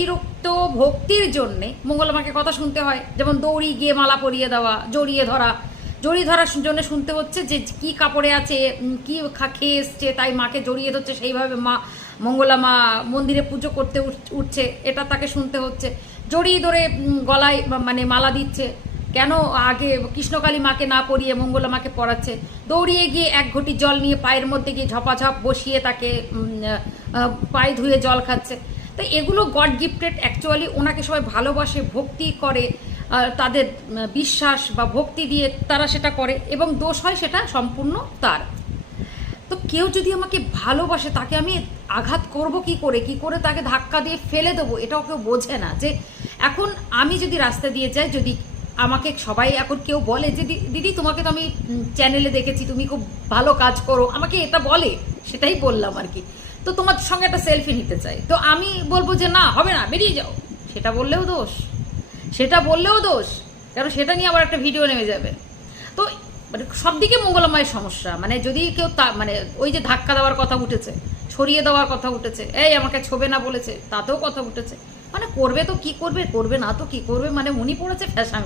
অতিরিক্ত ভক্তির জন্যে মঙ্গলা মাকে কথা শুনতে হয়। যেমন দৌড়ি গিয়ে মালা পরিয়ে দেওয়া, জড়িয়ে ধরার জন্য শুনতে হচ্ছে যে কি কাপড়ে আছে, কি খেয়ে এসছে, তাই মাকে জড়িয়ে ধরছে, সেইভাবে মা মঙ্গলা মা মন্দিরে পুজো করতে উঠছে, এটা তাকে শুনতে হচ্ছে। জড়িয়ে ধরে গলায় মানে মালা দিচ্ছে, কেন আগে কৃষ্ণকালী মাকে না পরিয়ে মঙ্গলা মাকে পরাচ্ছে। দৌড়িয়ে গিয়ে এক ঘটি জল নিয়ে পায়ের মধ্যে গিয়ে ঝপাঝপ বসিয়ে তাকে পায়ে ধুয়ে জল খাচ্ছে। তো এগুলো গড গিফটেড। অ্যাকচুয়ালি ওনাকে সবাই ভালোবাসে, ভক্তি করে, তাদের বিশ্বাস বা ভক্তি দিয়ে তারা সেটা করে, এবং দোষ হয় সেটা সম্পূর্ণ তার। তো কেউ যদি আমাকে ভালোবাসে তাকে আমি আঘাত করব কি করে তাকে ধাক্কা দিয়ে ফেলে দেবো, এটাও কেউ বোঝে না। যে এখন আমি যদি রাস্তা দিয়ে যাই, যদি আমাকে সবাই এখন কেউ বলে যে দিদি তোমাকে তো আমি চ্যানেলে দেখেছি, তুমি খুব ভালো কাজ করো, আমাকে এটা বলে, সেটাই বললাম আর কি। তো তোমার সঙ্গে একটা সেলফি নিতে চাই, তো আমি বলবো যে না হবে না, বেরিয়ে যাও, সেটা বললেও দোষ, কারণ সেটা নিয়ে আবার একটা ভিডিও নেমে যাবে। তো মানে সব দিকে মঙ্গলা মায়ের সমস্যা। মানে যদি কেউ মানে ওই যে ধাক্কা দেওয়ার কথা উঠেছে, ছড়িয়ে দেওয়ার কথা উঠেছে, এই আমাকে ছোবে না বলেছে, তাতেও কথা উঠেছে। মানে করবে তো কি করবে, করবে না তো কি করবে, মানে উনি পড়েছে ফ্যাশন।